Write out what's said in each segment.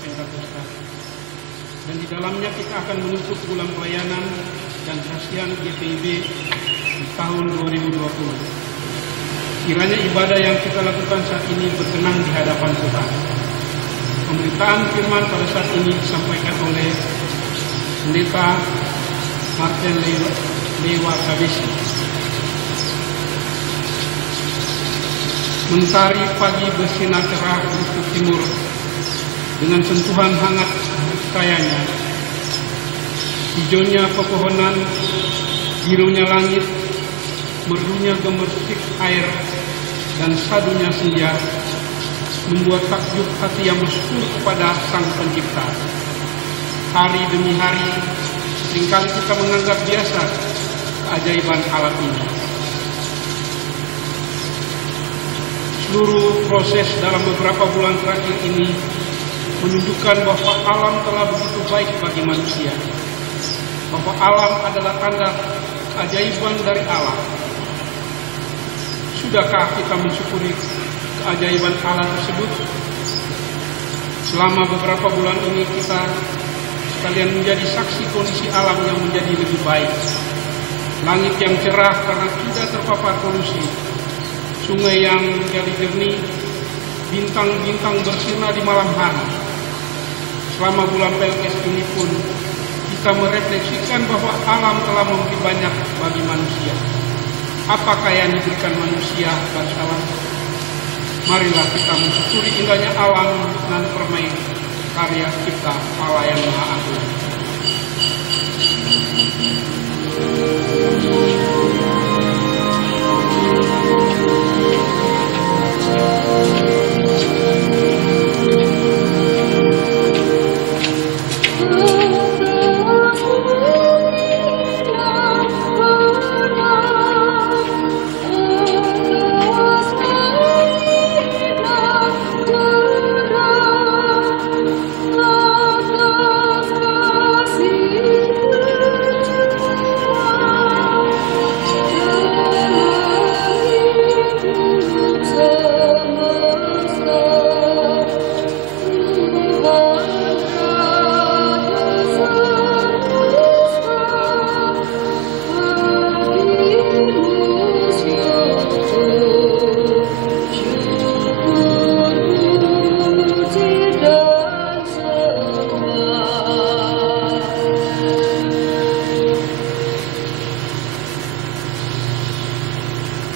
Pentakosta. Dan di dalamnya kita akan menutup bulan pelayanan dan kasihan GPIB di tahun 2020. Kiranya ibadah yang kita lakukan saat ini berkenan di hadapan Tuhan. Pemberitaan firman pada saat ini disampaikan oleh Pendeta Martin Lewa Kabesi. Mentari pagi bersinar cerah ufuk timur dengan sentuhan hangat cahayanya. Hijaunya pepohonan, birunya langit, merdunya gemersik air, dan sadunya senja membuat takjub hati yang bersyukur kepada Sang Pencipta. Hari demi hari, seringkali kita menganggap biasa keajaiban alam ini. Seluruh proses dalam beberapa bulan terakhir ini menunjukkan bahwa alam telah begitu baik bagi manusia. Bahwa alam adalah tanda keajaiban dari Allah. Sudahkah kita mensyukuri keajaiban Allah tersebut? Selama beberapa bulan ini kita sekalian menjadi saksi kondisi alam yang menjadi lebih baik. Langit yang cerah karena tidak terpapar polusi. Sungai yang menjadi jernih, bintang-bintang bersinar di malam hari. Selama bulan Pelkes ini pun kita merefleksikan bahwa alam telah memberi banyak bagi manusia. Apakah yang diberikan manusia bagi alam? Marilah kita mensyukuri indahnya alam dan permain karya kita Allah yang Maha Agung.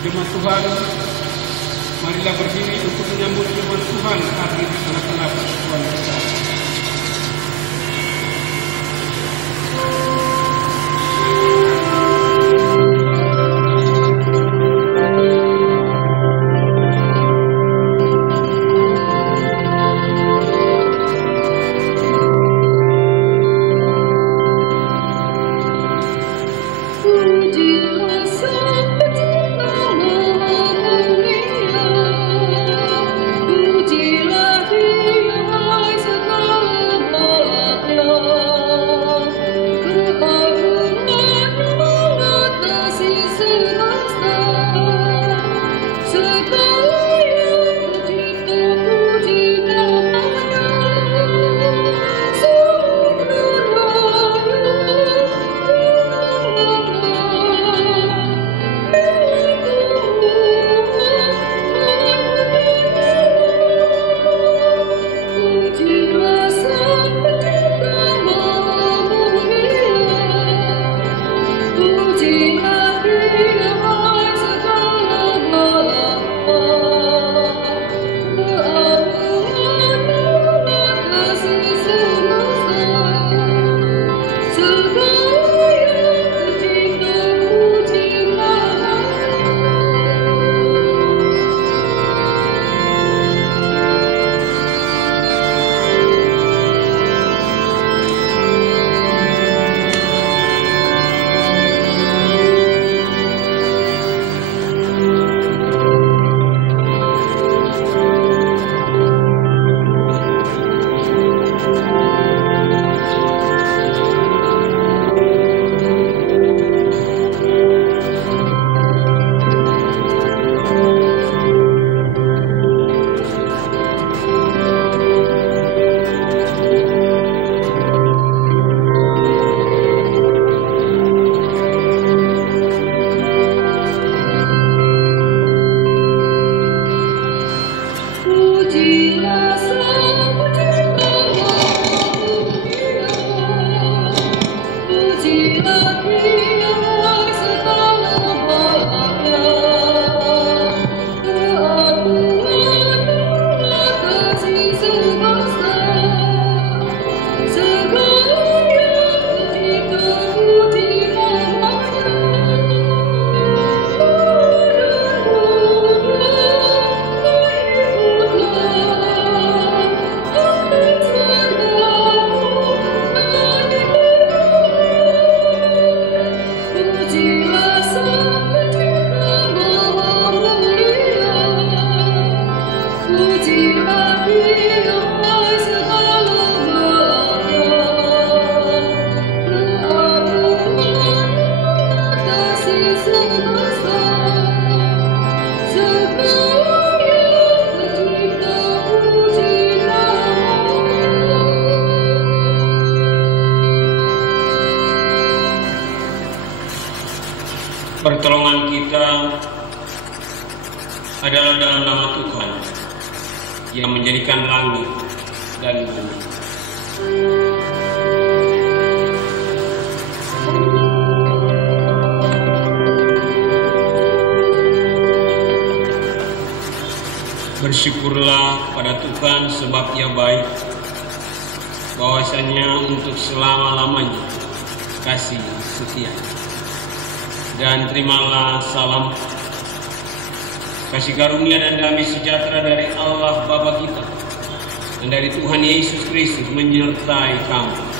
Jemaat Tuhan, marilah berdiri untuk menyambut firman Tuhan hadir di tengah-tengah persekutuan kita. Pujilah Dia, hai Pertolongan kita adalah dalam nama Tuhan yang menjadikan langit dan bumi. Bersyukurlah pada Tuhan sebab Ia baik, bahwasanya untuk selama-lamanya kasih setia. Dan terimalah salam, kasih karunia dan damai sejahtera dari Allah Bapa kita dan dari Tuhan Yesus Kristus menyertai kamu.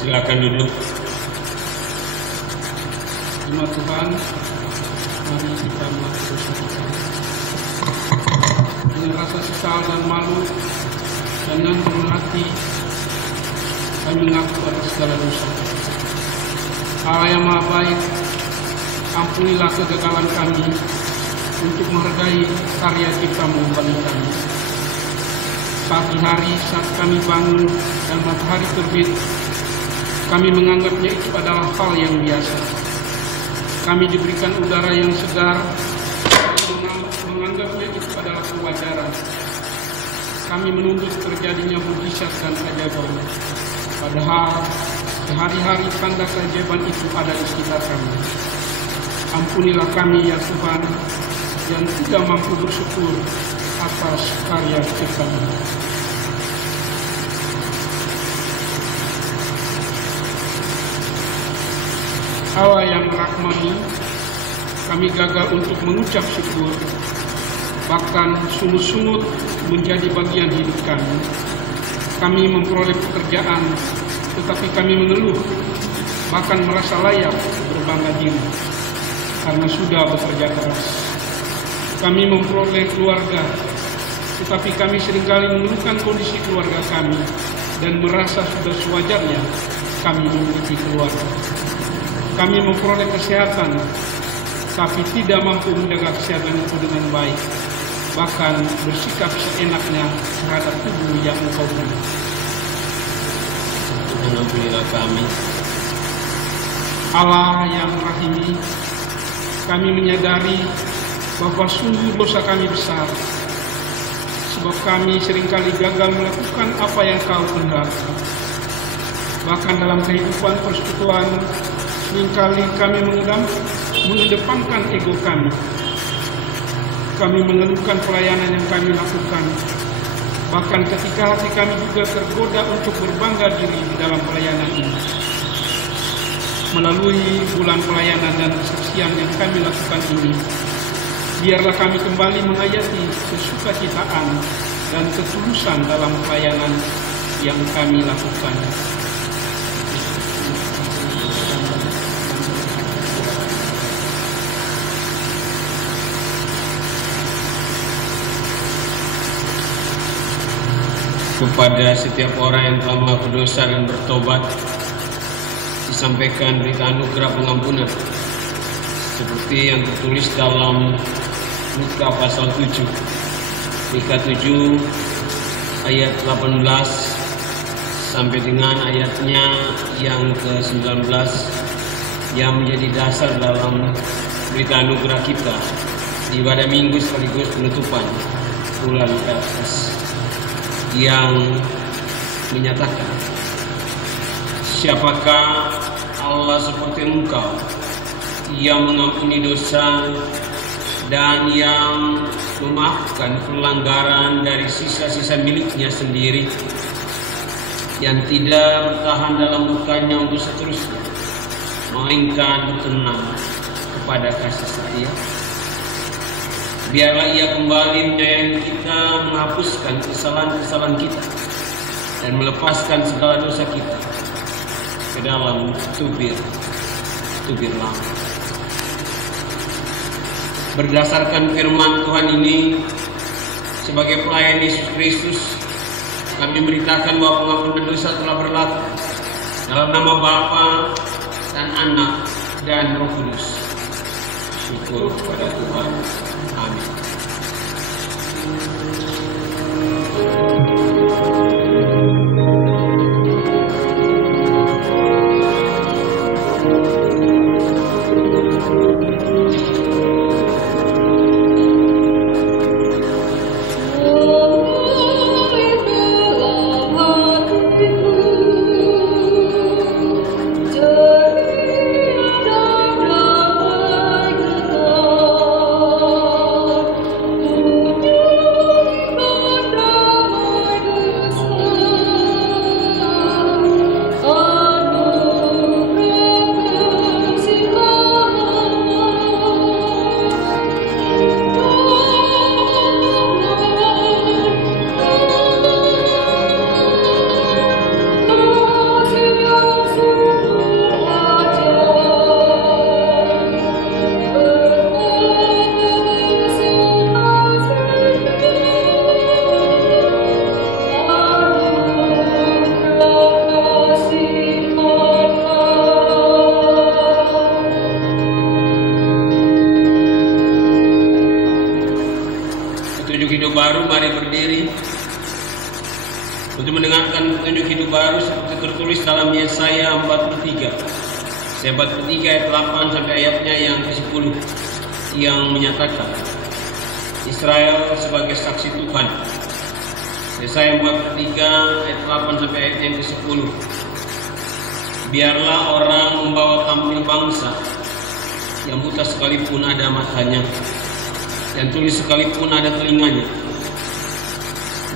Silakan duduk. Jemaat Tuhan, mari kita masuk kita. Dengan rasa sesal dan malu, dengan penuh hati, kami mengaku atas segala dosa. Allah yang Maha Baik, ampunilah kegagalan kami untuk menghargai karya cipta-Mu bagi kami. Pagi hari saat kami bangun dan matahari terbit, kami menganggapnya itu adalah hal yang biasa. Kami diberikan udara yang segar, menganggapnya itu adalah kewajaran. Kami menuntut terjadinya mukjizat dan keajaiban. Padahal sehari-hari tanda keajaiban itu ada di sekitar kami. Ampunilah kami ya Tuhan yang tidak mampu bersyukur atas karya cipta-Mu. Allah yang merahmati, kami gagal untuk mengucap syukur, bahkan sungut-sungut menjadi bagian hidup kami. Kami memperoleh pekerjaan, tetapi kami mengeluh, bahkan merasa layak berbangga diri, karena sudah bekerja keras. Kami memperoleh keluarga, tetapi kami seringkali mengeluhkan kondisi keluarga kami, dan merasa sudah sewajarnya kami memiliki keluarga. Kami memperoleh kesehatan, tapi tidak mampu menjaga kesehatan itu dengan baik, bahkan bersikap seenaknya terhadap tubuh yang Engkau beri. Tuhan ampunilah kami. Allah yang merahimi, kami menyadari bahwa sungguh dosa kami besar, sebab kami seringkali gagal melakukan apa yang Kau kehendaki. Bahkan dalam kehidupan persekutuan, seringkali kami mengedepankan ego kami. Kami mengeluhkan pelayanan yang kami lakukan. Bahkan ketika hati kami juga tergoda untuk berbangga diri di dalam pelayanan ini. Melalui bulan pelayanan dan kesaksian yang kami lakukan ini, biarlah kami kembali menghayati kesukacitaan dan ketulusan dalam pelayanan yang kami lakukan. Kepada setiap orang yang telah melakukan dosa dan bertobat, disampaikan berita anugerah pengampunan seperti yang tertulis dalam Luka pasal 7, Luka 7 ayat 18 sampai dengan ayatnya yang ke-19 yang menjadi dasar dalam berita anugerah kita di ibadah minggu sekaligus penutupan bulan Kapas, yang menyatakan, siapakah Allah seperti Engkau yang mengampuni dosa dan yang memaafkan pelanggaran dari sisa-sisa miliknya sendiri, yang tidak bertahan dalam murkanya untuk seterusnya, melainkan tenang kepada kasih sayang. Biarlah Ia kembali menyayangi kita, menghapuskan kesalahan-kesalahan kita dan melepaskan segala dosa kita ke dalam tubir lama. Berdasarkan firman Tuhan ini, sebagai pelayan Yesus Kristus, kami beritakan bahwa pengampunan dosa telah berlaku dalam nama Bapa dan Anak dan Roh Kudus. Syukur kepada Tuhan. Amin. Baru, mari berdiri untuk mendengarkan petunjuk hidup baru seperti tertulis dalam Yesaya 43. Yesaya 43 ayat 8 sampai ayatnya yang ke-10 yang menyatakan Israel sebagai saksi Tuhan. Yesaya 43 ayat 8 sampai ayat yang ke-10. Biarlah orang membawa tampil bangsa yang buta sekalipun ada matanya, dan tuli sekalipun ada telinganya.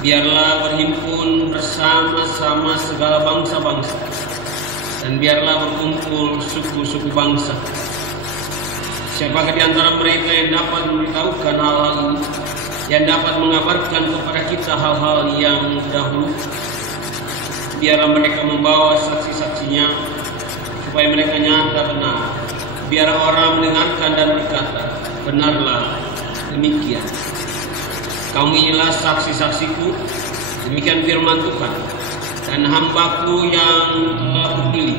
Biarlah berhimpun bersama-sama segala bangsa-bangsa, dan biarlah berkumpul suku-suku bangsa. Siapakah di antara mereka yang dapat memberitahukan hal-hal ini, yang dapat mengabarkan kepada kita hal-hal yang dahulu? Biarlah mereka membawa saksi-saksinya, supaya mereka nyata benar. Biar orang mendengarkan dan berkata, benarlah demikian. Kamu inilah saksi-saksiku, demikian firman Tuhan, dan hambaku yang telah kupilih,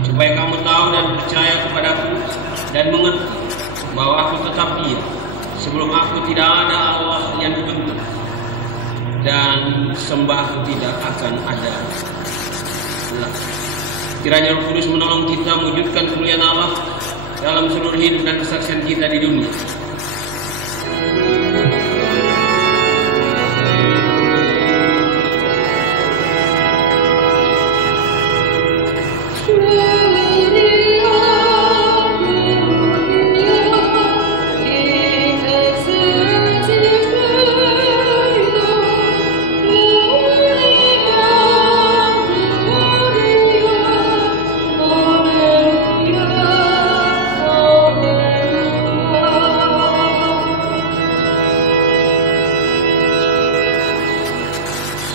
supaya kamu tahu dan percaya kepadaku, dan mengerti bahwa aku tetap Dia. Sebelum aku tidak ada Allah yang dibentuk, dan sembahku tidak akan ada. Kiranya Roh Kudus menolong kita mewujudkan kemuliaan Allah dalam seluruh hidup dan kesaksian kita di dunia.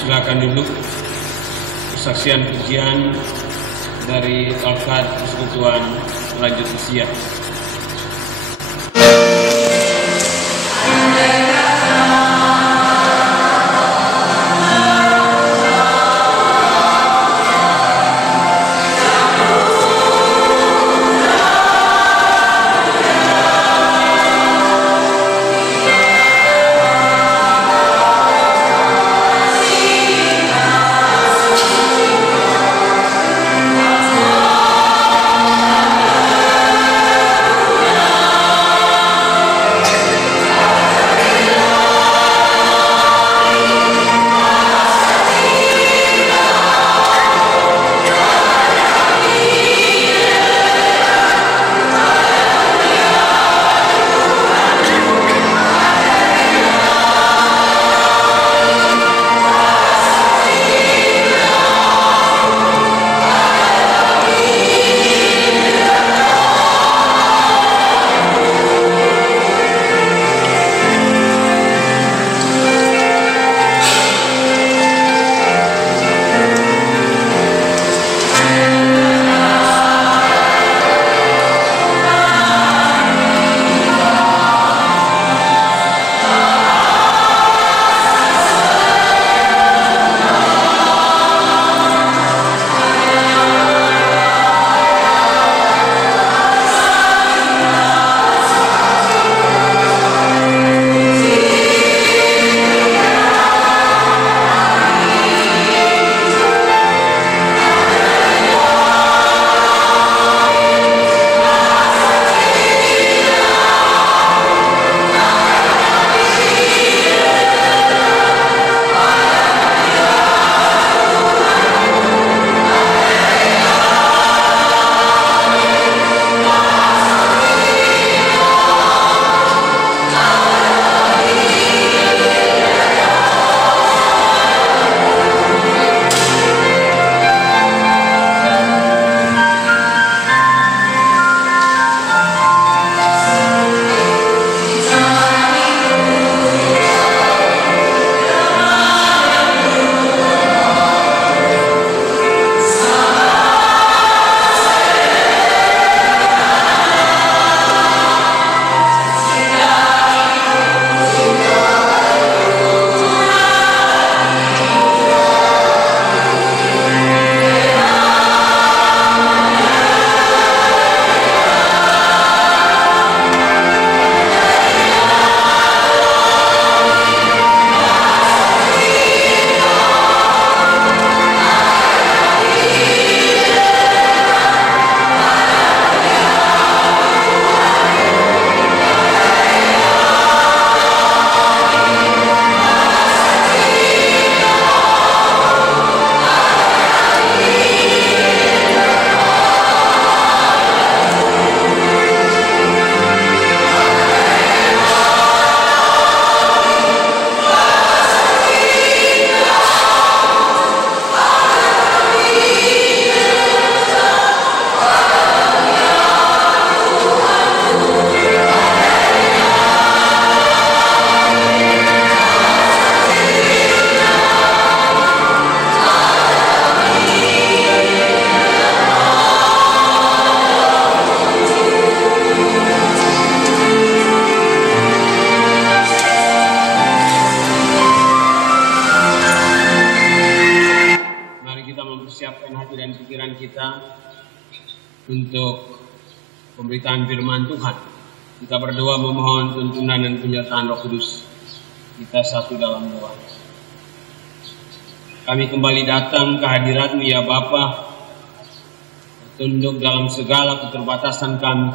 Silakan duduk. Kesaksian pujian dari Alkat Persekutuan Lanjut Usia. Untuk pemberitaan firman Tuhan, kita berdoa memohon tuntunan dan penyertaan Roh Kudus. Kita satu dalam doa. Kami kembali datang ke hadirat-Mu ya Bapa, tunduk dalam segala keterbatasan kami,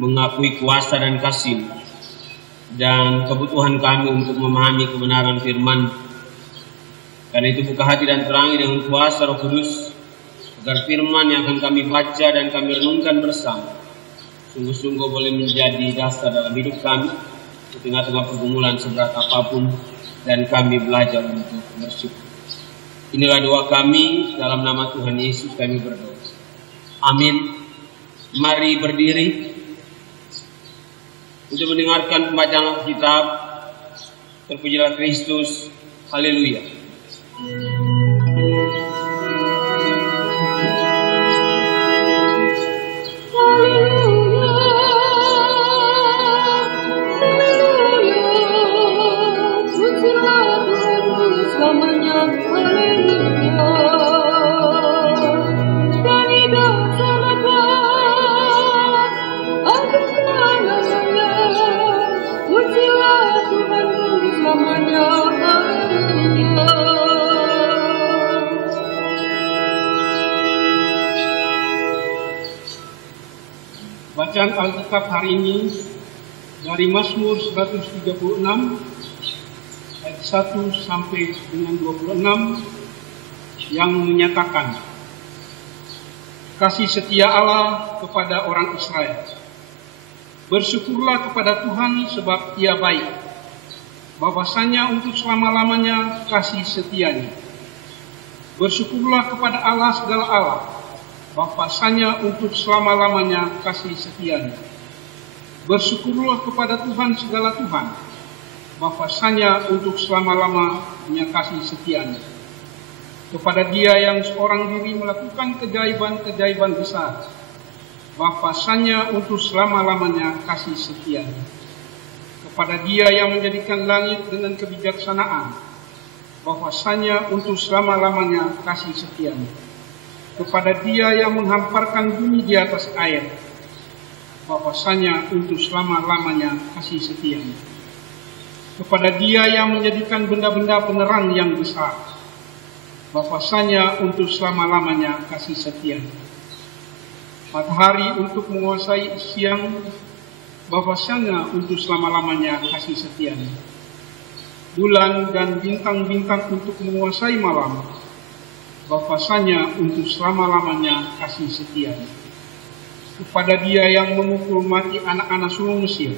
mengakui kuasa dan kasih dan kebutuhan kami untuk memahami kebenaran firman. Karena itu buka hati dan terangi dengan kuasa Roh Kudus, agar firman yang akan kami baca dan kami renungkan bersama sungguh-sungguh boleh menjadi dasar dalam hidup kami di tengah-tengah pergumulan seberat apapun, dan kami belajar untuk bersyukur. Inilah doa kami, dalam nama Tuhan Yesus kami berdoa. Amin. Mari berdiri untuk mendengarkan pembacaan Alkitab. Terpujilah Kristus. Haleluya. Bacaan Alkitab hari ini dari Mazmur 136 ayat 1 sampai dengan 26 yang menyatakan kasih setia Allah kepada orang Israel. Bersyukurlah kepada Tuhan sebab Ia baik, bahwasanya untuk selama-lamanya kasih setianya. Bersyukurlah kepada Allah segala Allah, bahwasanya untuk selama-lamanya kasih setianya. Bersyukurlah kepada Tuhan segala Tuhan, bahwasanya untuk selama-lamanya kasih setianya. Kepada Dia yang seorang diri melakukan keajaiban-keajaiban besar, bahwasanya untuk selama-lamanya kasih setianya. Kepada Dia yang menjadikan langit dengan kebijaksanaan, bahwasanya untuk selama-lamanya kasih setianya. Kepada Dia yang menghamparkan bumi di atas air, bahwasanya untuk selama-lamanya kasih setianya. Kepada Dia yang menjadikan benda-benda penerang yang besar, bahwasanya untuk selama-lamanya kasih setianya. Matahari untuk menguasai siang, bahwasanya untuk selama-lamanya kasih setianya. Bulan dan bintang-bintang untuk menguasai malam, bahwasanya untuk selama-lamanya kasih setianya. Kepada Dia yang memukul mati anak-anak sulung Mesir,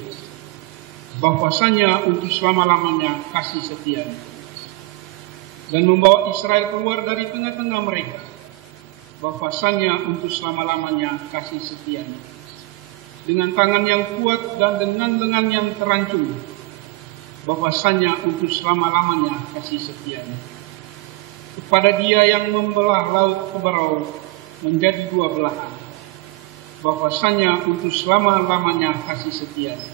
bahwasanya untuk selama-lamanya kasih setianya. Dan membawa Israel keluar dari tengah-tengah mereka, bahwasanya untuk selama-lamanya kasih setianya. Dengan tangan yang kuat dan dengan lengan yang terancung, bahwasanya untuk selama-lamanya kasih setianya. Kepada Dia yang membelah laut Kebarau menjadi dua belahan, bahwasanya untuk selama-lamanya kasih setianya.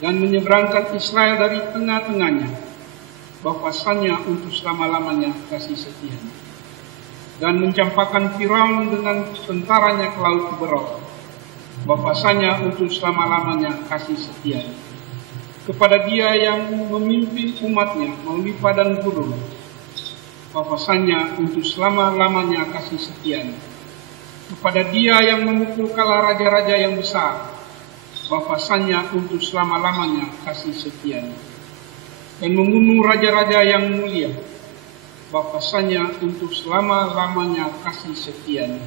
Dan menyeberangkan Israel dari tengah-tengahnya, bahwasanya untuk selama-lamanya kasih setianya. Dan mencampakkan Firaun dengan tentaranya ke laut Kebarau, bahwasanya untuk selama-lamanya kasih setianya. Kepada Dia yang memimpin umatnya melalui padang gurun, bahwasanya untuk selama-lamanya kasih setianya. Kepada Dia yang memukul kala raja-raja yang besar, bahwasanya untuk selama-lamanya kasih setianya. Dan membunuh raja-raja yang mulia, bahwasanya untuk selama-lamanya kasih setianya.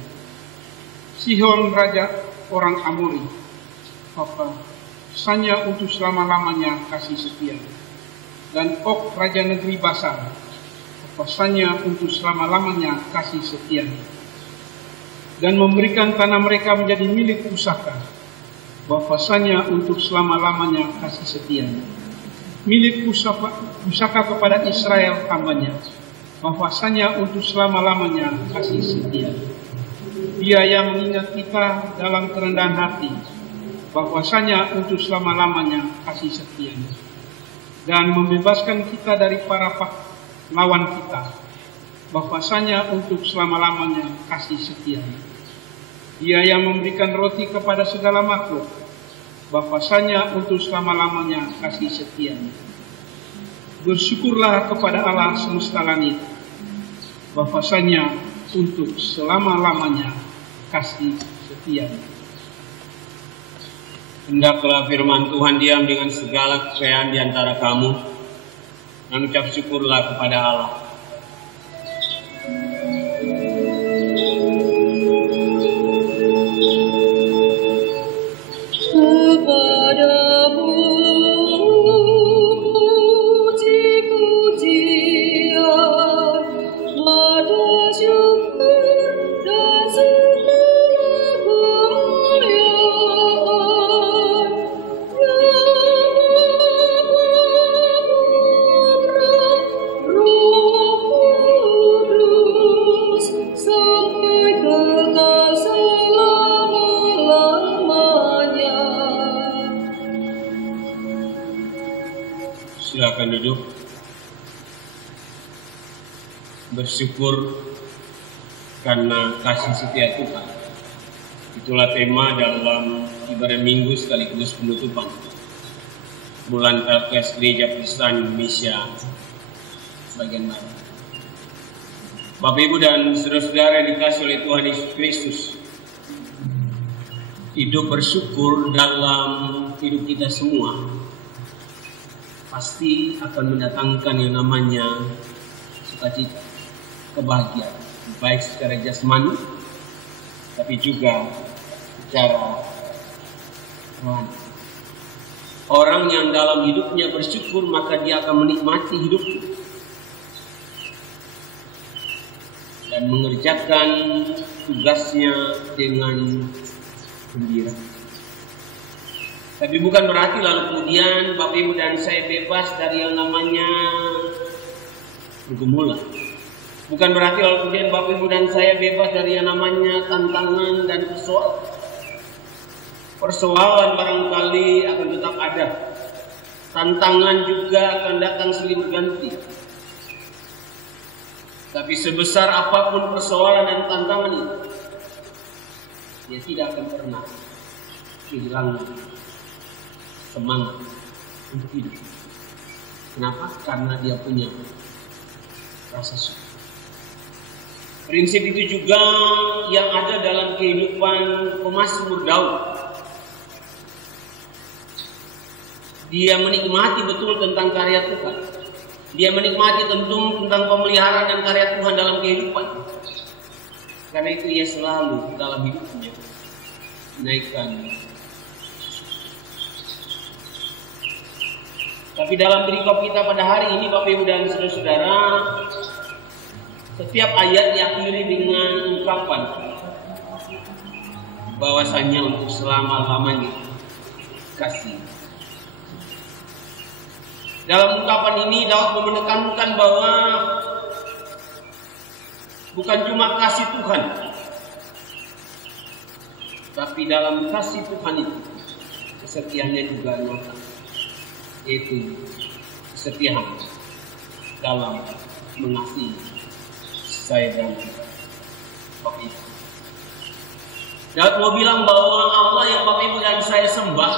Sihon raja orang Amori, bahwasanya untuk selama-lamanya kasih setianya. Dan Og raja negeri Basan, bahwasanya untuk selama-lamanya kasih setianya. Dan memberikan tanah mereka menjadi milik pusaka, bahwasanya untuk selama-lamanya kasih setianya. Milik pusaka kepada Israel hambanya, bahwasanya untuk selama-lamanya kasih setia. Dia yang mengingat kita dalam kerendahan hati, bahwasanya untuk selama-lamanya kasih setia. Dan membebaskan kita dari para lawan kita, bahwasanya untuk selama-lamanya kasih setia. Dia yang memberikan roti kepada segala makhluk, bahwasanya untuk selama-lamanya kasih setia. Bersyukurlah kepada Allah semesta langit, bahwasanya untuk selama-lamanya kasih setia. Hendaklah firman Tuhan diam dengan segala kekayaan di antara kamu, dan ucap syukurlah kepada Allah. Roh Silakan duduk. Bersyukur karena kasih setia Tuhan. Itulah tema dalam ibadah minggu sekaligus penutupan bulan LKS Gereja Kristen Indonesia bagian barat. Bapak Ibu dan saudara-saudara yang dikasihi oleh Tuhan Yesus Kristus, hidup bersyukur dalam hidup kita semua pasti akan mendatangkan yang namanya sukacita, kebahagiaan, baik secara jasmani, tapi juga secara rohani. Orang yang dalam hidupnya bersyukur, maka dia akan menikmati hidupnya dan mengerjakan tugasnya dengan gembira. Tapi bukan berarti lalu kemudian Bapak Ibu dan saya bebas dari yang namanya pergumulan. Bukan berarti lalu kemudian Bapak Ibu dan saya bebas dari yang namanya tantangan dan persoalan. Persoalan barangkali akan tetap ada. Tantangan juga akan datang silih berganti. Tapi sebesar apapun persoalan dan tantangan itu, dia tidak akan pernah kehilangan semangat untuk hidup. Kenapa? Karena dia punya rasa syukur. Prinsip itu juga yang ada dalam kehidupan pemazmur Daud. Dia menikmati betul tentang karya Tuhan. Dia menikmati tentang pemeliharaan dan karya Tuhan dalam kehidupan. Karena itu ia selalu dalam hidupnya menaikkan. Tapi dalam perikop kita pada hari ini, Bapak Ibu dan saudara-saudara, setiap ayat diakhiri dengan ungkapan bahwasanya untuk selama-lamanya kasih. Dalam ungkapan ini Daud menekankan bahwa bukan cuma kasih Tuhan, tapi dalam kasih Tuhan itu kesetiaannya juga nyata, yaitu kesetiaan dalam mengasihi saya dan Bapak Ibu. Daud mau bilang bahwa Allah yang Bapak Ibu dan saya sembah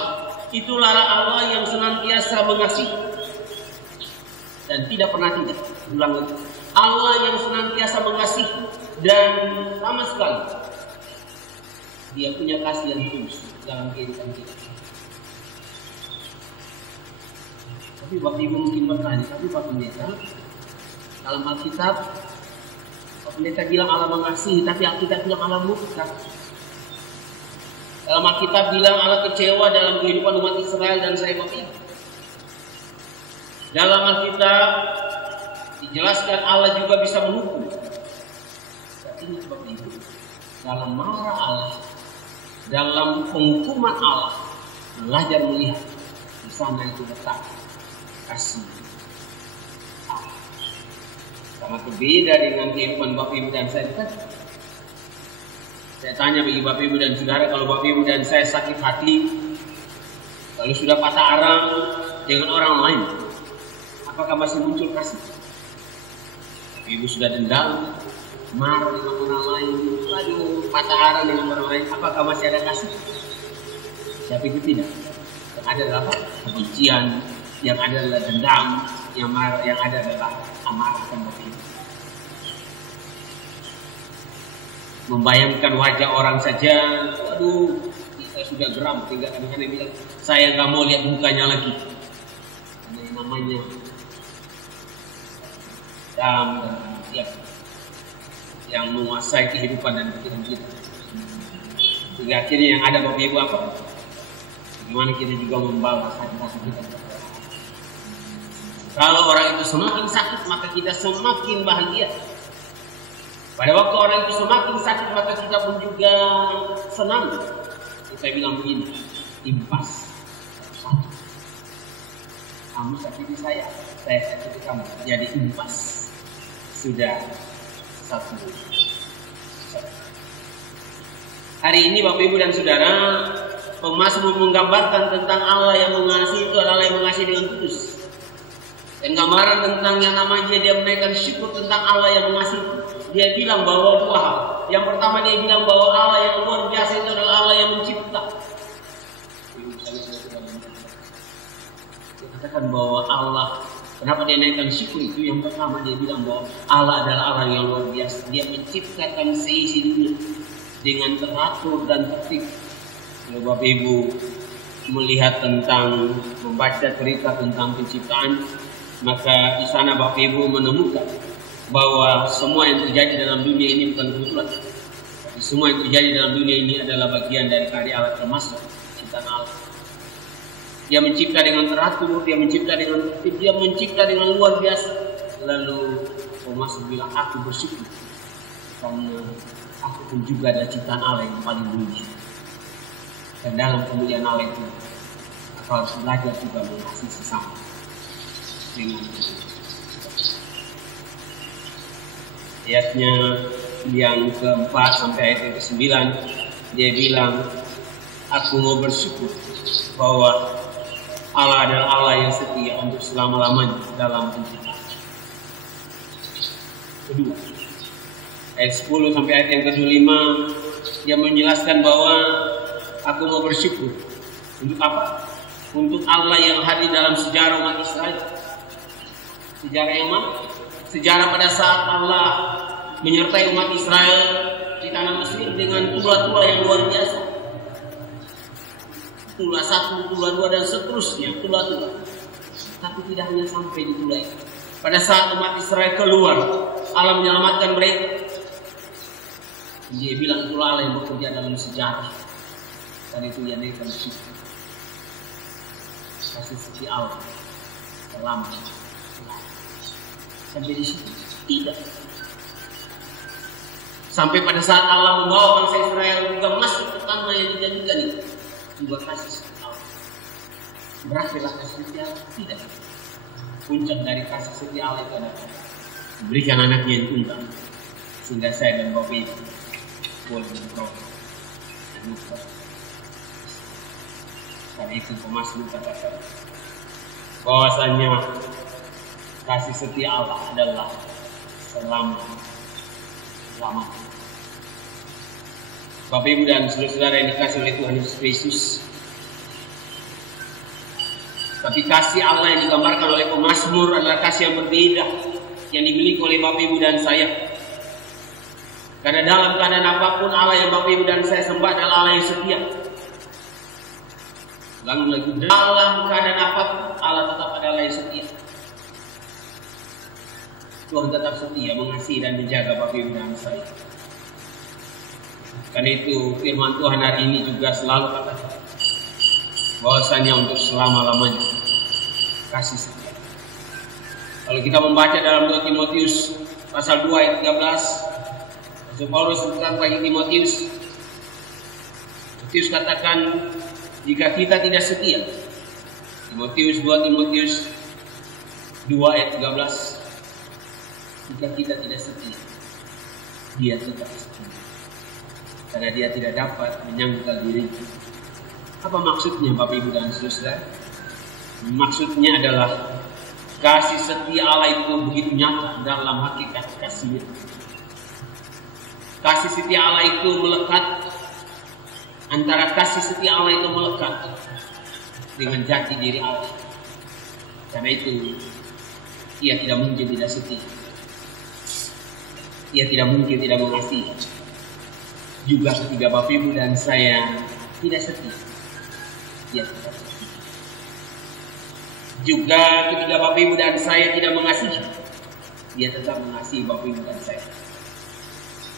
itulah Allah yang senantiasa mengasihi dan tidak pernah tidak. Ulang lagi, Allah yang senantiasa mengasihi dan sama sekali dia punya kasih yang tulus dalam kehidupan kita. Tapi Bapak Ibu mungkin bertanya, tapi Pak Pendeta, dalam Alkitab Pak Pendeta bilang Allah mengasihi, tapi Alkitab bilang Allah murka. Dalam Alkitab bilang Allah kecewa dalam kehidupan umat Israel dan saya Bapak Ibu. Dalam Alkitab dijelaskan Allah juga bisa menghukum. Tapi ini Bapak Ibu, dalam marah Allah, dalam penghukuman Allah, belajar melihat di sana itu letak kasih Allah. Sangat berbeda dengan kehidupan Bapak Ibu dan saya. Saya tanya bagi Bapak Ibu dan saudara, kalau Bapak Ibu dan saya sakit hati, kalau sudah patah arang dengan orang lain, apakah masih muncul kasih? Ibu sudah dendam, marah dengan orang lain, aduh patah arang dengan orang lain, apakah masih ada kasih? Saya pikir tidak. Yang ada adalah kebencian, yang ada adalah dendam, yang ada adalah amarah dan begitu. Membayangkan wajah orang saja, aduh kita sudah geram, tinggal kadang-kadang bilang saya nggak mau lihat mukanya lagi. Ada yang namanya dendam dan kebencian yang menguasai kehidupan dan pikiran kita. Hingga akhirnya yang ada Bapak Ibu apa? Bagaimana kita juga membalas hati-hati kita. Kalau orang itu semakin sakit, maka kita semakin bahagia. Pada waktu orang itu semakin sakit, maka kita pun juga senang. Saya bilang begini, impas. Kamu sakiti saya sakiti kamu. Jadi impas. Sudah satu. Hari ini Bapak Ibu dan Saudara, pemazmur menggambarkan tentang Allah yang mengasihi itu adalah yang mengasihi dengan tulus. Dan gambaran tentang yang namanya dia menaikkan syukur tentang Allah yang mengasihi. Dia bilang bahwa dua hal. Yang pertama dia bilang bahwa Allah yang luar biasa itu adalah Allah yang mencipta. Dia katakan bahwa Allah, kenapa dia naikkan syukur itu? Yang pertama dia bilang bahwa Allah adalah Allah yang luar biasa. Dia menciptakan seisi dunia dengan teratur dan tertib. Kalau Bapak Ibu melihat tentang, membaca cerita tentang penciptaan, maka di sana Bapak Ibu menemukan bahwa semua yang terjadi dalam dunia ini bukan kebetulan. Semua yang terjadi dalam dunia ini adalah bagian dari karya Allah, termasuk ciptaan Allah. Dia mencipta dengan teratur, dia mencipta dengan tertib, dia mencipta dengan luar biasa. Lalu Thomas bilang, aku bersyukur karena aku pun juga adalah ciptaan Allah yang paling mulia. Dan dalam kemuliaan Allah itu, aku harus belajar juga mengasihi sesama dengan ayatnya yang keempat sampai ayat yang ke-9, dia bilang, aku mau bersyukur bahwa Allah adalah Allah yang setia untuk selama-lamanya dalam penciptaan. Kedua, ayat 10 sampai ayat yang ke-25, dia menjelaskan bahwa aku mau bersyukur untuk apa? Untuk Allah yang hadir dalam sejarah umat Israel. Sejarah yang mana? Sejarah pada saat Allah menyertai umat Israel di tanah Mesir dengan tulah-tulah yang luar biasa. Tulah 1, tulah 2 dan seterusnya tulah-tulah. Tapi tidak hanya sampai di tulah itu. Pada saat umat Israel keluar, Allah menyelamatkan mereka. Dia bilang itulah Allah yang bekerja dalam sejarah. Dan itu yang dia akan syukur. Kasih setia Allah selama. Sampai di situ tidak. Sampai pada saat Allah membawa bangsa Israel juga masuk ke tanah yang dijanjikan itu, juga kasih setia Allah. Berakhirlah kasih setia Allah? Tidak. Puncak dari kasih setia Allah itu adalah memberikan anaknya yang tunggal, sehingga saya dan Bapak Ibu boleh berdoa dan lupa. Karena itu Mazmur katakan bahwasanya kasih setia Allah adalah selama-lamanya. Bapak Ibu dan saudara-saudara yang dikasihi oleh Tuhan Yesus Kristus, tapi kasih Allah yang digambarkan oleh pemazmur adalah kasih yang berbeda yang dimiliki oleh Bapak Ibu dan saya. Karena dalam keadaan apapun Allah yang Bapak Ibu dan saya sembah adalah Allah yang setia. Lagi dalam keadaan apapun Allah tetap adalah yang setia. Tuhan tetap setia mengasihi dan menjaga Bapak Ibu dan saya. Karena itu firman Tuhan hari ini juga selalu katakan bahwasanya untuk selama-lamanya kasih setia. Kalau kita membaca dalam 2 Timotius pasal 2 ayat 13, Paulus berkata bagi Timotius katakan jika kita tidak setia. 2 Timotius 2 ayat 13, jika kita tidak setia, dia tetap setia. Karena dia tidak dapat menyangkal dirinya. Apa maksudnya Bapak Ibu dan Saudara? Maksudnya adalah kasih setia Allah itu begitu nyata dalam hakikat kasihnya. Kasih setia Allah itu melekat, antara kasih setia Allah itu melekat dengan jati diri Allah. Karena itu ia tidak mungkin tidak setia. Ia tidak mungkin tidak mengasihi. Juga ketika Bapak Ibu dan saya tidak setia, ia tetap setia. Juga ketika Bapak Ibu dan saya tidak mengasihi, ia tetap mengasihi Bapak Ibu dan saya.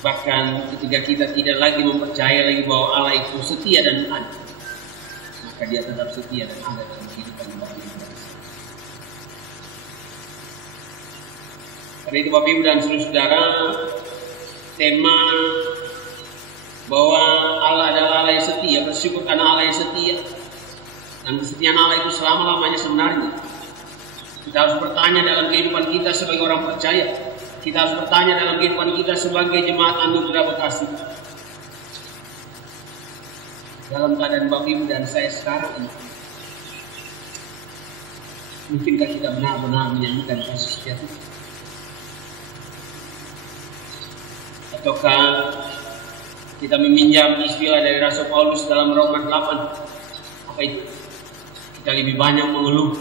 Bahkan ketika kita tidak lagi mempercayai lagi bahwa Allah itu setia dan adil, maka dia tetap setia dan ada dalam kehidupan Bapak Ibu dan saya. Karena itu Bapak Ibu dan saudara, tema bahwa Allah adalah Allah yang setia, bersyukur karena Allah yang setia, dan kesetiaan Allah itu selama-lamanya sebenarnya. Kita harus bertanya dalam kehidupan kita sebagai orang percaya. Kita harus bertanya dalam kehidupan kita sebagai jemaat Anugerah Bekasi. Dalam keadaan Bapak Ibu dan saya sekarang ini, Mungkinkah kita benar-benar menyanyikan kasih setia Tuhan? Ataukah kita meminjam istilah dari Rasul Paulus dalam Roma 8? Apa itu? Kita lebih banyak mengeluh,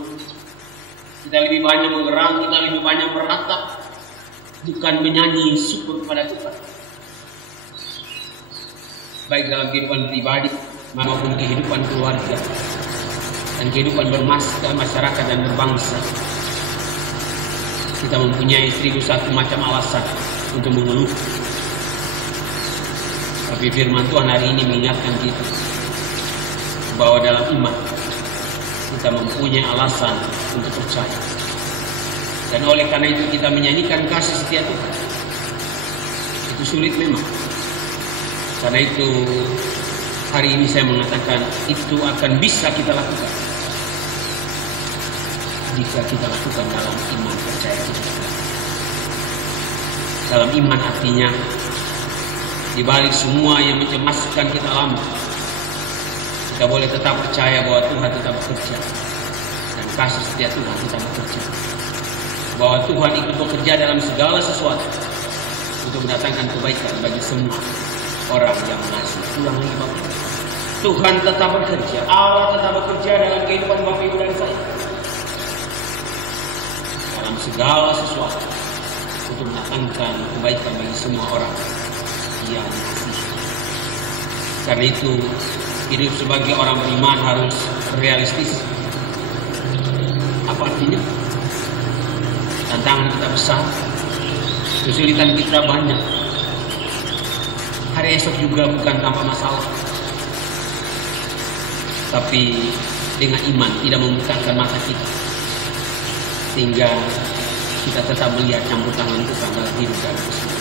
kita lebih banyak menggerang, kita lebih banyak meratap, bukan menyanyi syukur kepada Tuhan. Baik dalam kehidupan pribadi maupun kehidupan keluarga dan kehidupan bermasyarakat dan berbangsa, kita mempunyai 1001 macam alasan untuk mengeluh. Tapi firman Tuhan hari ini mengingatkan kita bahwa dalam iman kita mempunyai alasan untuk percaya. Dan oleh karena itu kita menyanyikan kasih setia Tuhan. Itu sulit memang. Karena itu hari ini saya mengatakan itu akan bisa kita lakukan jika kita lakukan dalam iman percaya kita. Dalam iman artinya di balik semua yang mencemaskan kita alami, kita boleh tetap percaya bahwa Tuhan tetap bekerja dan kasih setia Tuhan tetap bekerja. Bahwa Tuhan ikut bekerja dalam segala sesuatu untuk mendatangkan kebaikan bagi semua orang yang mengasihi. Ulang lagi Bapak. Tuhan tetap bekerja, Allah tetap bekerja dalam kehidupan Bapak Ibu dan saya. Dalam segala sesuatu untuk mendatangkan kebaikan bagi semua orang yang mengasihi. Karena itu hidup sebagai orang beriman harus realistis. Apa artinya? Tantangan kita besar, kesulitan kita banyak. Hari esok juga bukan tanpa masalah. Tapi dengan iman tidak membutakan mata kita, sehingga kita tetap melihat campur tangan Tuhan dalam hidup dan kesulitan.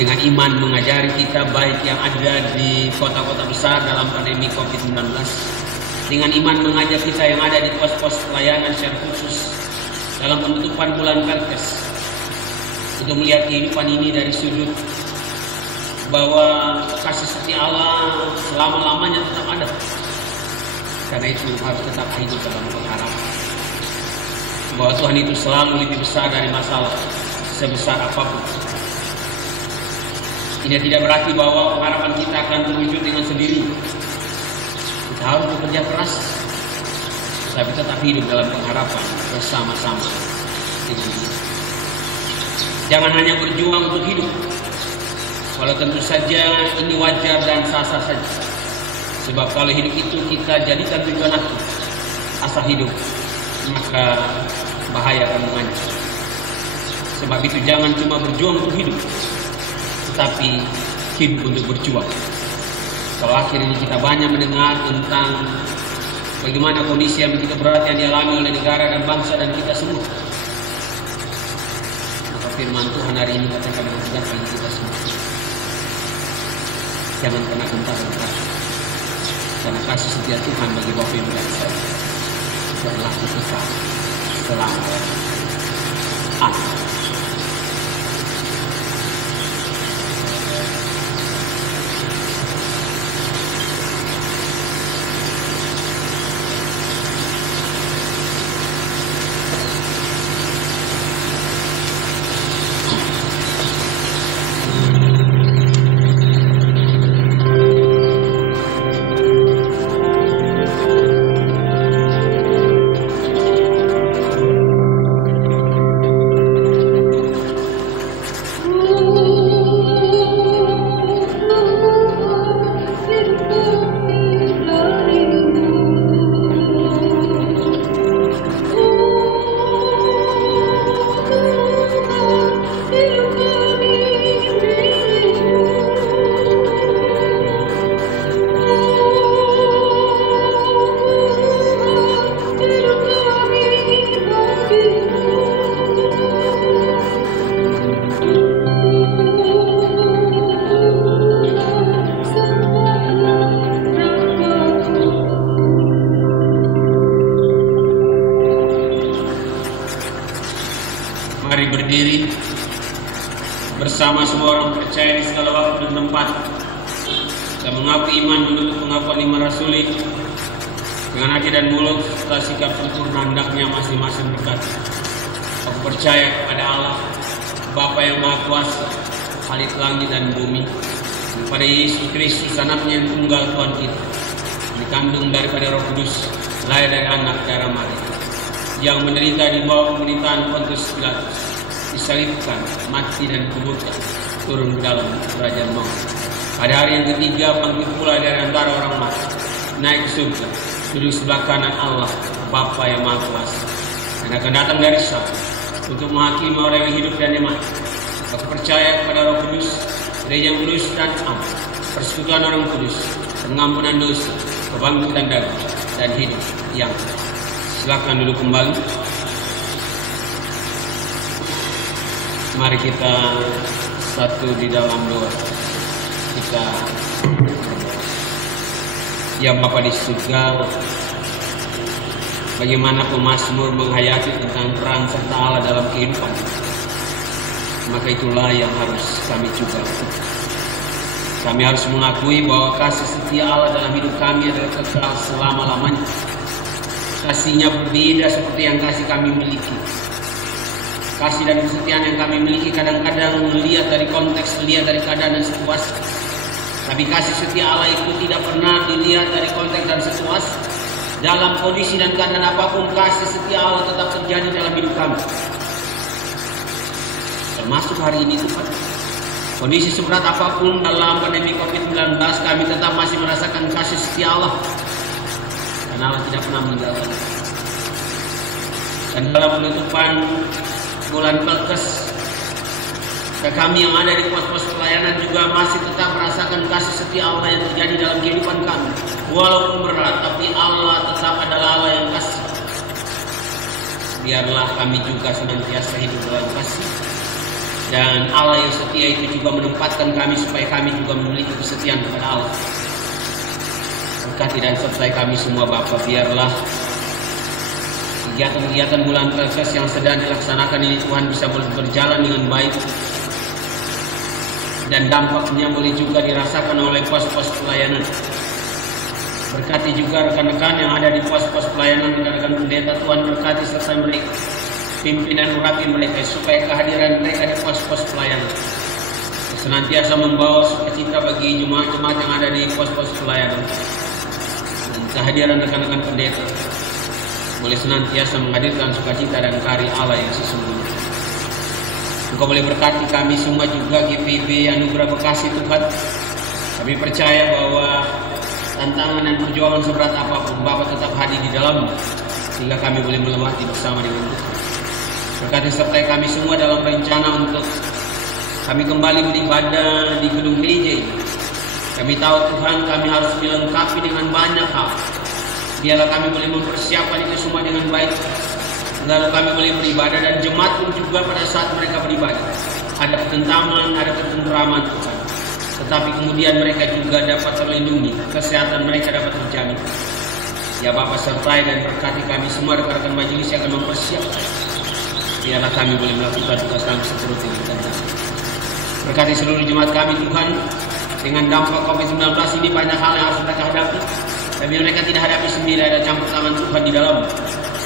Dengan iman mengajari kita baik yang ada di kota-kota besar dalam pandemi COVID-19. Dengan iman mengajak kita yang ada di pos-pos pelayanan secara khusus dalam penutupan bulan Perkes. Untuk melihat kehidupan ini dari sudut bahwa kasih setia Allah selama-lamanya tetap ada. Karena itu harus tetap hidup dalam pengharapan bahwa Tuhan itu selalu lebih besar dari masalah sebesar apapun. Ini tidak berarti bahwa pengharapan kita akan terwujud dengan sendiri. Kita harus bekerja keras, tapi tetap hidup dalam pengharapan bersama-sama dengan Dia. Jangan hanya berjuang untuk hidup, walau tentu saja ini wajar dan sah-sah saja. Sebab kalau hidup itu kita jadikan tujuan akhir, asal hidup, maka bahaya akan mengancam. Sebab itu jangan cuma berjuang untuk hidup, tetapi hidup untuk berjuang. Kalau akhir ini kita banyak mendengar tentang bagaimana kondisi yang begitu berat yang dialami oleh negara dan bangsa dan kita semua, maka firman Tuhan hari ini katakan kepada kita semua, jangan pernah gentar dan takut, karena kasih setia Tuhan bagi Bapak Ibu dan saya berlaku kekal selama. Amin. Mari berdiri bersama semua orang percaya di segala waktu dan tempat dan mengaku iman menurut pengakuan iman rasuli dengan hati dan mulut serta sikap sempurna hendaknya masing-masing berkata, aku percaya kepada Allah, Bapa yang Maha Kuasa, Khalik langit dan bumi, kepada Yesus Kristus, anaknya yang tunggal Tuhan kita, dikandung daripada Roh Kudus, lahir dari anak darah Maria, yang menderita di bawah pemerintahan Pontius Pilatus, disalibkan, mati dan dikuburkan, turun ke dalam kerajaan maut. Pada hari yang ketiga bangkit pula dari antara orang mati, naik ke surga, duduk sebelah kanan Allah, Bapa yang Maha Kuasa, dan akan datang dari sana untuk menghakimi orang yang hidup dan yang mati. Aku percaya kepada Roh Kudus, gereja yang kudus dan am, persekutuan orang kudus, pengampunan dosa, kebangkitan daging, dan hidup yang kekal. Silakan duduk kembali. Mari kita satu di dalam doa. Kita, ya Bapa di surga, bagaimana pemazmur menghayati tentang peran serta Allah dalam kehidupan, maka itulah yang harus kami juga. Kami harus mengakui bahwa kasih setia Allah dalam hidup kami adalah kekal selama-lamanya. Kasihnya berbeda seperti yang kasih kami miliki. Kasih dan kesetiaan yang kami miliki kadang-kadang melihat dari konteks, melihat dari keadaan dan situasi. Tapi kasih setia Allah itu tidak pernah dilihat dari konteks dan situasi. Dalam kondisi dan keadaan apapun, kasih setia Allah tetap terjadi dalam hidup kami. Termasuk hari ini Tuhan. Kondisi seberat apapun dalam pandemi COVID-19, kami tetap masih merasakan kasih setia Allah. Karena Allah tidak pernah meninggalkan. Dan dalam penutupan bulan Pelkes, kami yang ada di pos-pos pelayanan juga masih tetap merasakan kasih setia Allah yang terjadi dalam kehidupan kami. Walaupun berat, tapi Allah tetap adalah Allah yang kasih. Biarlah kami juga senantiasa hidup dalam kasih. Dan Allah yang setia itu juga menempatkan kami supaya kami juga memiliki kesetiaan kepada Allah. Berkati dan sertai kami semua Bapa, biarlah kegiatan-kegiatan bulan Pelkes yang sedang dilaksanakan ini Tuhan bisa berjalan dengan baik. Dan dampaknya boleh juga dirasakan oleh pos-pos pelayanan. Berkati juga rekan-rekan yang ada di pos-pos pelayanan, rekan-rekan pendeta, Tuhan berkati serta mereka. Pimpin dan urapi mereka supaya kehadiran mereka di pos-pos pelayanan senantiasa membawa sukacita bagi jemaat-jemaat yang ada di pos-pos pelayanan. Dan kehadiran rekan-rekan pendeta boleh senantiasa menghadirkan sukacita dan karya Allah yang sesungguhnya. Engkau boleh berkati kami semua juga GPIB Anugerah Bekasi Tuhan. Kami percaya bahwa tantangan dan perjuangan seberat apapun Bapa tetap hadir di dalamnya, sehingga kami boleh melewati bersama dengan Tuhan. Berkati sertai kami semua dalam rencana untuk kami kembali beribadah di gedung gereja ini. Kami tahu Tuhan kami harus dilengkapi dengan banyak hal. Biarlah kami boleh mempersiapkan itu semua dengan baik. Lalu kami boleh beribadah dan jemaat pun juga pada saat mereka beribadah. Ada ketentraman, ada ketentraman Tuhan. Tetapi kemudian mereka juga dapat terlindungi, kesehatan mereka dapat terjamin. Ya Bapa sertai dan berkati kami semua rekan-rekan majelis yang akan mempersiapkan. Biarlah kami boleh melakukan tugas kami seperti itu. Berkati seluruh jemaat kami Tuhan. Dengan dampak COVID-19 ini banyak hal yang harus mereka hadapi. Tapi mereka tidak hadapi sendiri, ada campur tangan Tuhan di dalam.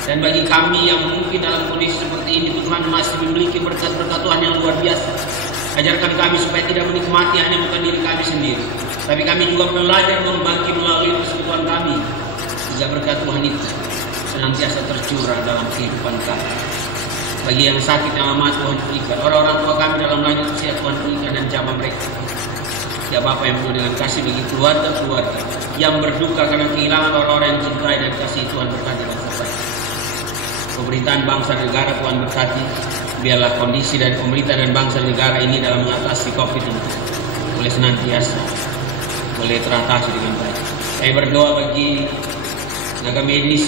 Dan bagi kami yang mungkin dalam kondisi seperti ini, Tuhan masih memiliki berkat-berkat Tuhan yang luar biasa. Ajarkan kami supaya tidak menikmati hanya bukan diri kami sendiri, tapi kami juga belajar membagi melalui persekutuan kami. Sehingga berkat Tuhan itu senantiasa tercurah dalam kehidupan kami. Bagi yang sakit yang lemah Tuhan pulihkan. Orang-orang tua kami dalam lanjut usia Tuhan pulihkan dan jamah mereka. Ya Bapa yang penuh dengan kasih bagi keluarga-keluarga yang berduka karena kehilangan orang-orang yang cintai dan kasih Tuhan berkati dan sertai. Pemerintahan bangsa negara Tuhan berkati. Biarlah kondisi dari pemerintah dan bangsa negara ini dalam mengatasi COVID ini boleh senantiasa boleh teratasi dengan baik. Saya berdoa bagi tenaga medis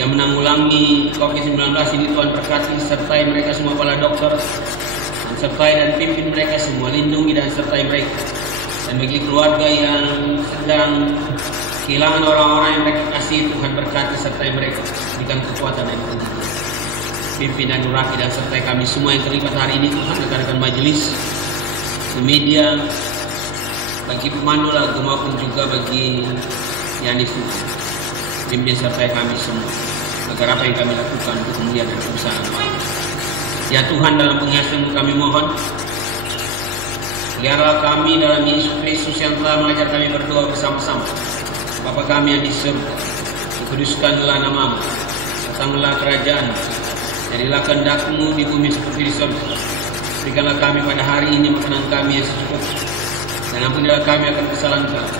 yang menanggulangi COVID-19 ini Tuhan berkati, sertai mereka semua para dokter, dan sertai dan pimpin mereka semua, lindungi dan sertai mereka. Dan bagi keluarga yang sedang kehilangan orang-orang yang mereka kasih, Tuhan berkati sertai mereka, berikan kekuatan dan ketenangan. Pimpin dan urapi dan sertai kami semua yang terlibat hari ini Tuhan, rekan-rekan majelis, di media, bagi pemandu lagu maupun juga bagi yang difuji. Pimpin sertai kami semua, agar apa yang kami lakukan untuk kemuliaan dan kebesaran nama. Ya Tuhan, dalam pengasihan-Mu kami mohon, peliharalah kami dalam Yesus Kristus yang telah mengajar kami berdoa bersama-sama. Bapa kami yang di surga, dikuduskanlah nama-Mu, datanglah kerajaan-Mu, jadilah kehendak-Mu di bumi seperti di surga. Berikanlah kami pada hari ini makanan kami yang secukupnya, dan ampunilah kami akan kesalahan kami,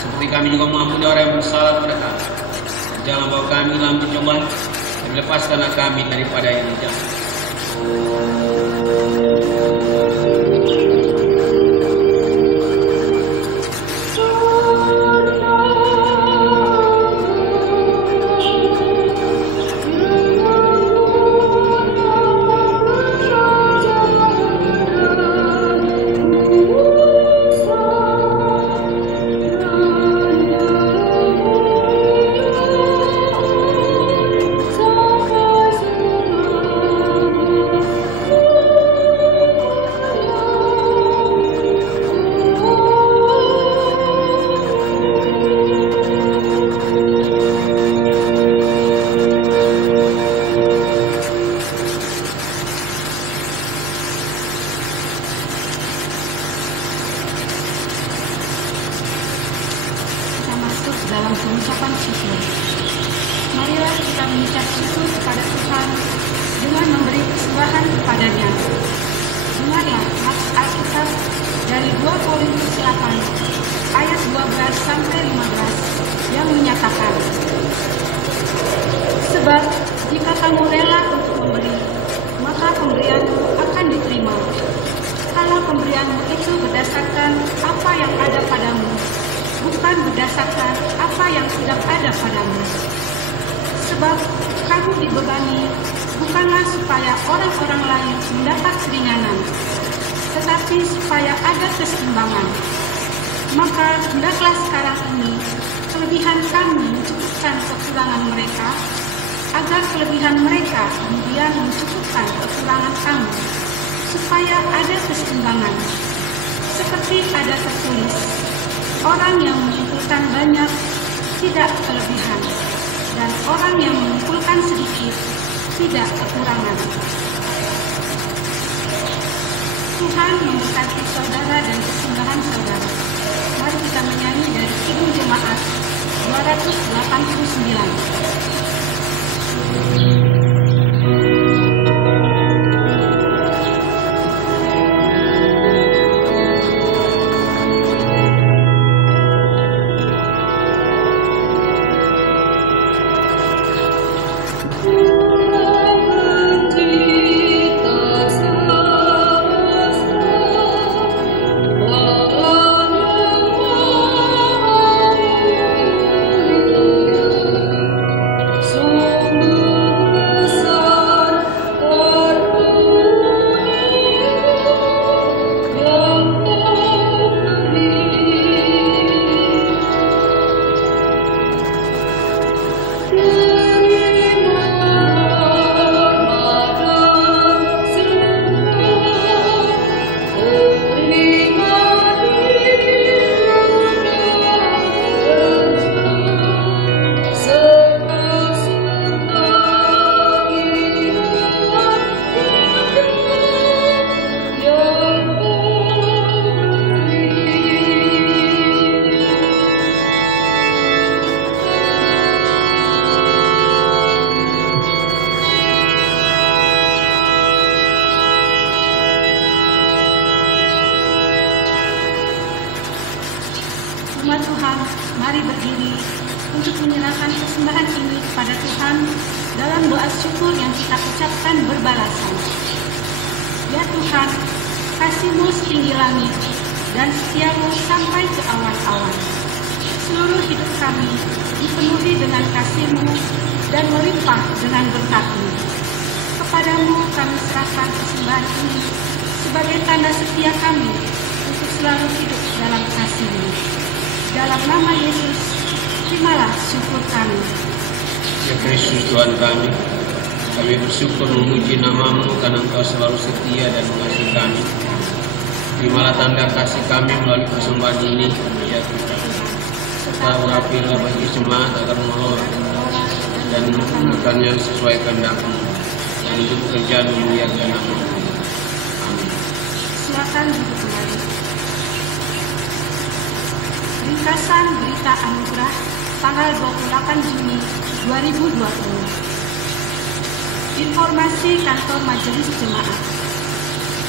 seperti kami juga mengampuni orang yang bersalah kepada kami. Dan jangan bawa kami dalam pencobaan, dan lepaskanlah kami daripada yang jahat. Dalam pengucapan syukur, marilah kita mengucap syukur kepada Tuhan dengan memberi persembahan kepadanya. Dengarlah Alkitab dari 2 Korintus 8 ayat 12 sampai 15 yang menyatakan, sebab jika kamu rela untuk memberi, maka pemberianmu akan diterima. Kalau pemberianmu itu berdasarkan apa yang ada padamu, bukan berdasarkan apa yang sudah ada padamu. Sebab kamu dibebani bukanlah supaya orang-orang lain mendapat keringanan, tetapi supaya ada keseimbangan. Maka hendaklah sekarang ini kelebihan kami mencukupkan kekurangan mereka, agar kelebihan mereka kemudian mencukupkan kekurangan kami, supaya ada keseimbangan. Seperti ada tertulis, orang yang mengumpulkan banyak tidak kelebihan, dan orang yang mengumpulkan sedikit tidak kekurangan. Tuhan memberkati saudara dan kesembahan saudara. Mari kita menyanyi dari Kidung Jemaat 289. Umat Tuhan, mari berdiri untuk menyerahkan persembahan ini kepada Tuhan dalam doa syukur yang kita ucapkan berbalasan. Ya Tuhan, kasih-Mu setinggi langit dan setia-Mu sampai ke awan-awan. Seluruh hidup kami dipenuhi dengan kasih-Mu dan melimpah dengan berkat-Mu. Kepadamu kami serahkan persembahan ini sebagai tanda setia kami untuk selalu hidup dalam kasih-Mu. Dalam nama Yesus, terimalah syukur kami. Ya Kristus Tuhan kami bersyukur memuji nama-Mu karena Engkau selalu setia dan mengasihi kami. Terimalah tanda kasih kami melalui persembahan ini, ya Tuhan. Serta urapilah bagi jemaat agar mengelola dan menggunakannya sesuai kehendak-Mu dan untuk pekerjaan memuliakan nama-Mu. Amin. Silakan duduk kembali. Ringkasan berita anugerah tanggal 28 Juni 2020. Informasi kantor Majelis Jemaat.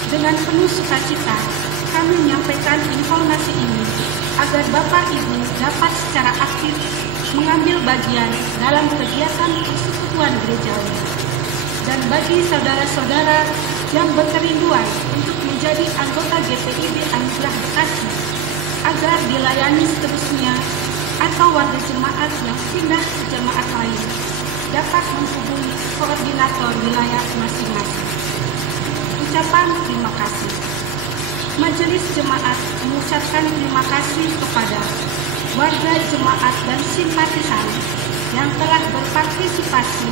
Dengan penuh sukacita, kami menyampaikan informasi ini agar Bapak Ibu dapat secara aktif mengambil bagian dalam kegiatan persekutuan gerejawi. Dan bagi saudara-saudara yang berkerinduan untuk menjadi anggota GPIB Anugerah Bekasi, agar dilayani seterusnya, atau warga jemaat yang pindah ke jemaat lain dapat menghubungi koordinator wilayah masing-masing. Ucapan terima kasih. Majelis Jemaat mengucapkan terima kasih kepada warga jemaat dan simpatisan yang telah berpartisipasi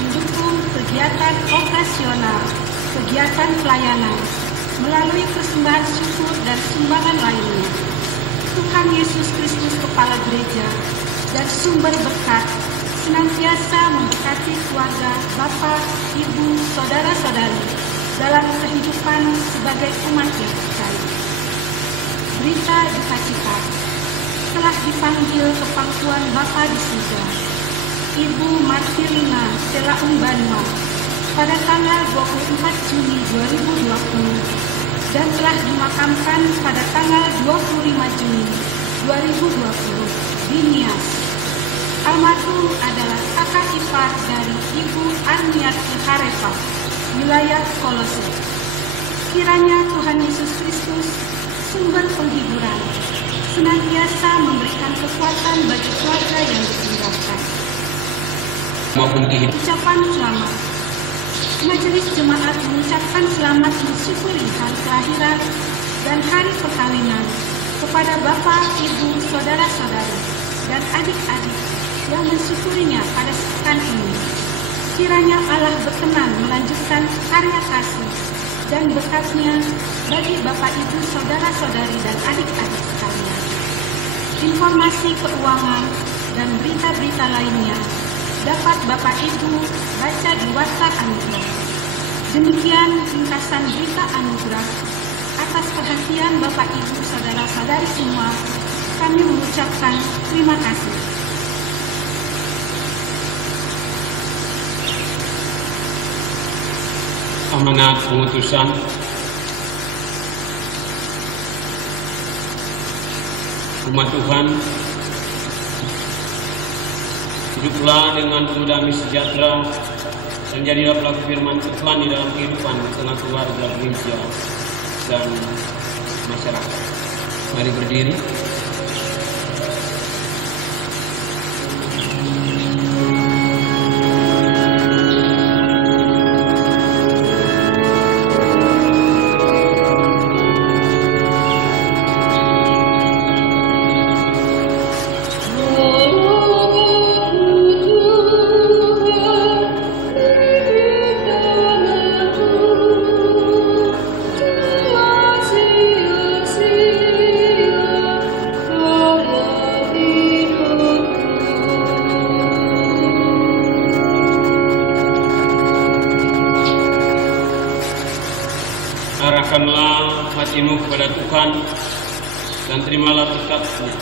mendukung kegiatan operasional, kegiatan pelayanan melalui persembahan syukur dan sumbangan lainnya. Tuhan Yesus Kristus Kepala Gereja dan sumber berkat senantiasa memberkati keluarga, Bapak, Ibu, saudara-saudari dalam kehidupan sebagai umat yang percaya. Berita duka cita, telah dipanggil ke pangkuan Bapa di surga Ibu Martirina Selaung Banua pada tanggal 24 Juni 2020 dan telah dimakamkan pada tanggal 25 Juni 2020 di Nias. Almarhum adalah kakak ipar dari Ibu Arniati Harepa, wilayah Kolose. Kiranya Tuhan Yesus Kristus, sumber penghiburan, senantiasa memberikan kekuatan bagi keluarga yang ditinggalkan. Maupun kehidupan. Ucapan selamat. Majelis Jemaat mengucapkan selamat mensyukuri hari kelahiran dan hari perkawinan kepada Bapak, Ibu, saudara-saudari, dan adik-adik yang mensyukurinya pada pekan ini. Kiranya Allah berkenan melanjutkan karya kasih dan berkatnya bagi Bapak, Ibu, saudara-saudari, dan adik-adik sekalian. Informasi keuangan dan berita-berita lainnya dapat Bapak Ibu baca di WhatsApp Anugerah. Demikian ringkasan berita anugerah. Atas perhatian Bapak Ibu saudara-saudari semua, kami mengucapkan terima kasih. Amanat pengutusan. Umat Tuhan, hiduplah dengan penuh damai sejahtera dan jadilah pelaku firman Tuhan di dalam kehidupan di tengah keluarga, gereja, dan masyarakat. Mari berdiri. Arahkanlah hatimu kepada Tuhan dan terimalah berkat-Nya.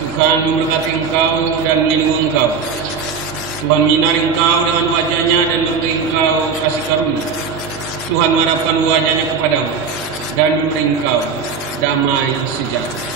Tuhan memberkati engkau dan melindungi engkau. Tuhan menyinari engkau dengan wajah-Nya dan memberi engkau kasih karunia. Tuhan mengharapkan wajah-Nya kepadamu dan memberi engkau damai sejahtera.